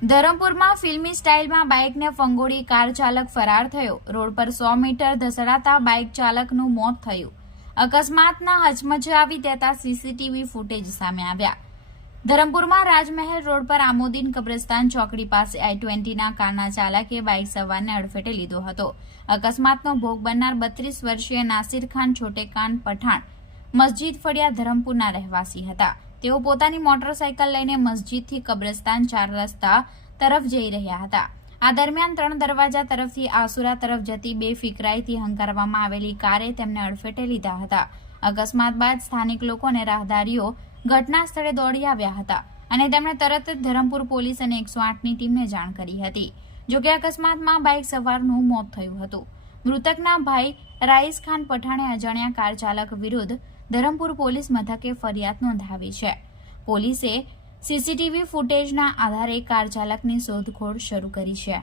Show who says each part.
Speaker 1: ધરમપુરમાં ફિલ્મી સ્ટાઇલમાં બાઇકને ફંગોળી કાર ચાલક ફરાર થયો. રોડ પર સો મીટર ધસડાતા બાઇક ચાલકનું મોત થયું. અકસ્માતના હચમચાવી દેતા સીસીટીવી ફૂટેજ સામે આવ્યા. ધરમપુરમાં રાજમહેલ રોડ પર આમોદીન કબ્રસ્તાન ચોકડી પાસે આઈ ટ્વેન્ટીના કારના ચાલકે બાઇક સવારને અડફેટે લીધો હતો. અકસ્માતનો ભોગ બનનાર બત્રીસ વર્ષીય નાસિર ખાન છોટેકાન પઠાણ મસ્જિદ ફળિયા ધરમપુરના રહેવાસી હતા. તેઓ પોતાની મોટરસાયકલ લઈને મસ્જિદથી કબ્રસ્તાન ચાર રસ્તા તરફ જઈ રહ્યા હતા. આ દરમિયાન ત્રણ દરવાજા તરફથી આસુરા તરફ જતી બે ફિકરાઈથી હંકારવામાં આવેલી કારે તેમને અડફેટે લીધા હતા. અકસ્માત બાદ સ્થાનિક લોકો અને રાહદારીઓ ઘટના સ્થળે દોડી આવ્યા હતા અને તેમણે તરત જ ધરમપુર પોલીસ અને એકસો આઠની ટીમને જાણ કરી હતી. જોકે અકસ્માતમાં બાઇક સવારનું મોત થયું હતું. મૃતકના ભાઈ રાઈસ ખાન પઠાણે અજાણ્યા કાર ચાલક વિરુદ્ધ ધરમપુર પોલીસ મથકે ફરિયાદ નોંધાવી છે. પોલીસે સીસીટીવી ફૂટેજના આધારે કાર ચાલકની શોધખોળ શરૂ કરી છે.